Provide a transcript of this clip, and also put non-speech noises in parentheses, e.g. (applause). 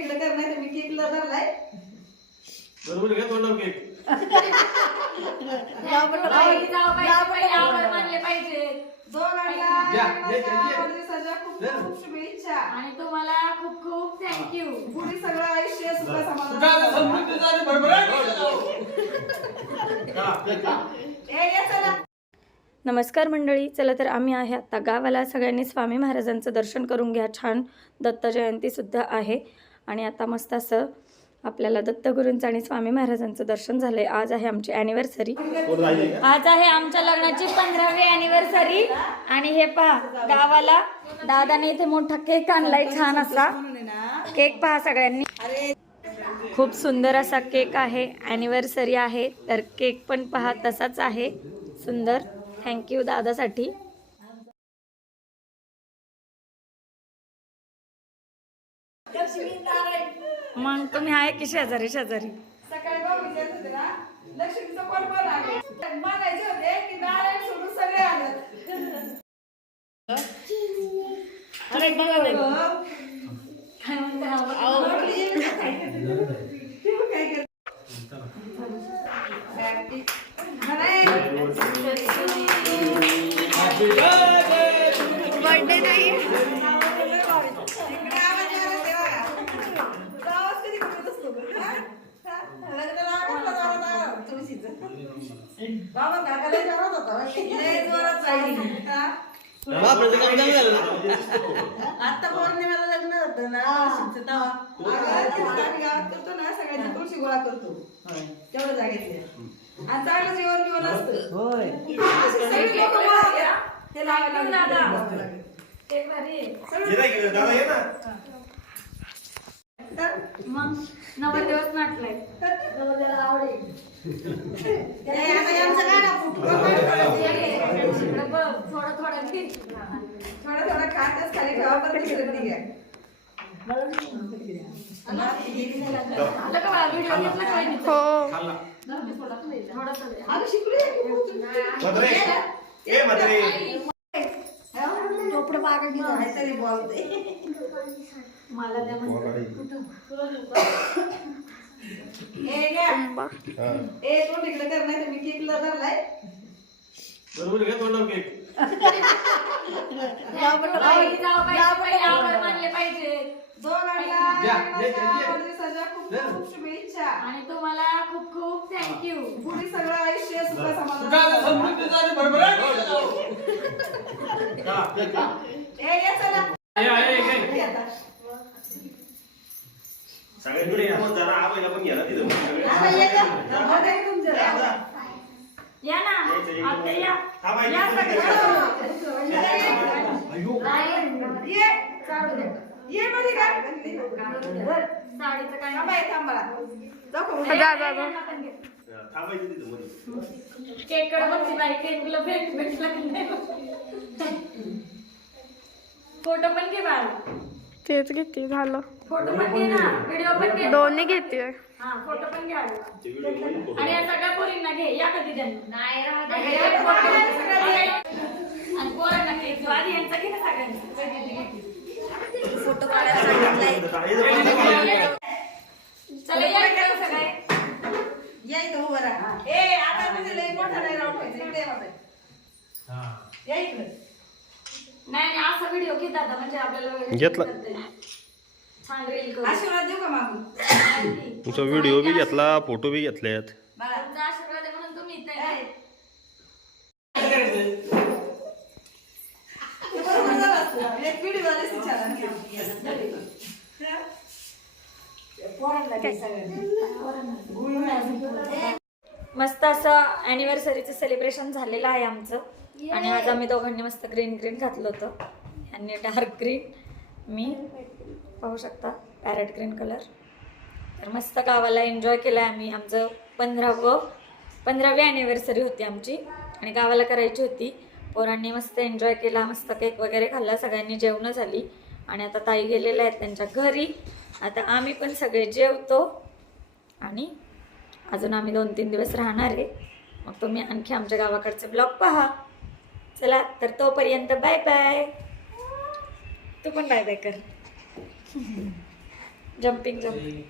इकडे कर नाही तर मी केकला धरलाय. बरोबर (laughs) घ्या तोंडावर केक शुभेच्छा. आणि तुम्हाला खूप खूप थँक्यू पुढे सगळं आयुष्य तुझा समाधान. नमस्कार मंडळी चला तर आम्ही आहे आत्ता गावाला. सगळ्यांनी स्वामी महाराजांचं दर्शन करून घ्या. छान दत्त जयंतीसुद्धा आहे. आणि आता मस्त असं आपल्याला दत्तगुरूंचं आणि स्वामी महाराजांचं दर्शन झालंय. आज आहे आमची ॲनिव्हर्सरी आज आहे आमच्या लग्नाची पंधरावी ॲनिव्हर्सरी आणि हे पहा गावाला दादाने इथे मोठा केक आणलाय छान असा. केक पहा सगळ्यांनी. खूप सुंदर असा केक आहे ॲनिव्हर्सरी आहे. तर केक पण पहा तसाच आहे. सुंदर. थँक्यू दादासाठी. मग तुम्ही आहे की शेजारी शेजारी? सकाळी भाऊ विचारत होते ना लक्ष्मीचं कोण कोण आले म्हणायचे होते की नारायण सोडून सगळे आले बर्थडे बाबा काकाला जेवढा होता हा? आता पौर्णिमेला लग्न होतं ना तुळशीचं तेव्हा. अगं, तेव्हा आम्ही गावात करतो ना सगळ्यांची तुळशी गोळा करतो तेवढं जागेतले आणि चांगलं जेवण बिवण असतं अशी सगळी लोकं गोळा होतात. ते लावायला लागलं. ते भारी आहे. दादा ये ना. मग नवरदेवच नाटलाय ए, आता यांचं काय ना बघ, थोडं थोडं घे. थोडं थोडं खातच खाली ठेवा पण दुसरं ठीक आहे आलं का बाळा, व्हिडिओ घेतला का वहिनीचा? खाल्ला. थोडंसं दे. अगं शिकली म्हातारे. ए, म्हातारे. काहीतरी बोलते मला द्या म्हणते. ए घ्या ए तू तिकडे कर नाही मी केकला धरलाय. बरोबर घ्या तोंडावर केक (laughs) मानले पाहिजे. दोघांना या, या, या, लग्नाच्या या. वाढदिवसाच्या खूप या. खूप शुभेच्छा. आणि तुम्हाला खूप खूप थँक्यू पुढे सगळं आयुष्य सुख समाधान समृद्धी झाली भरभराट. (laughs) ए या, या, या. ये आता. सगळ्यांकडे या. जरा आबाईला पण घ्या ना तिथं. ये ना. आता मध्ये काय साडीचं काय? थांबा जाऊ थांबायचं तिथं मध्ये. बघते बाई केकला भेट भेटला फोटो पण घे बाळ. तेच घेते झालं. फोटो पण घे ना व्हिडिओ पण घे. दोन्ही घेते हा फोटो पण घ्या. ते व्हिडिओमध्ये फोटो. आणि या सगळ्या पोरींना घे या कधी त्यांना नाही आणि पोरांना घे. जो आधी यांचा घे ना सगळ्यांचा. फोटो चला या इकडे सगळे या इथं उभं राहा. ए आता म्हणजे लई मोठा नाही राऊंड व्हायचं. इकडे ये बाबा. या इकडे. नाही नाही असा व्हिडिओ म्हणजे आपल्याला घेतला. करता येईल. छान रील करू. आशीर्वाद देऊ का मागून? तुमचा व्हिडिओ बी घेतला फोटो बी घेतलेत. तुमचा आशीर्वाद आहे म्हणून तुम्ही इथे आहे. मस्त असं ॲनिव्हर्सरीचं सेलिब्रेशन झालेलं आहे आमचं. आणि आज आम्ही दोघांनी मस्त ग्रीन ग्रीन घातलं होतं. आणि डार्क ग्रीन. मी पाहू शकता पॅरेट ग्रीन कलर. तर मस्त गावाला एन्जॉय केलं आहे आम्ही. आमचं पंधरावं पंधरावी ॲनिव्हर्सरी होती आमची आणि गावाला करायची होती. पोरांनी मस्त एन्जॉय केला मस्त केक वगैरे खाल्ला सगळ्यांनी जेवणं झाली. आणि आता ताई गेलेल्या आहेत त्यांच्या घरी. आता आम्ही पण सगळे जेवतो आणि अजून आम्ही दोन तीन दिवस राहणार आहे. मग तुम्ही आणखी आमच्या गावाकडचे ब्लॉग पहा. चला तर तोपर्यंत बाय बाय. तू पण बाय बाय कर. (laughs) Jumping jumping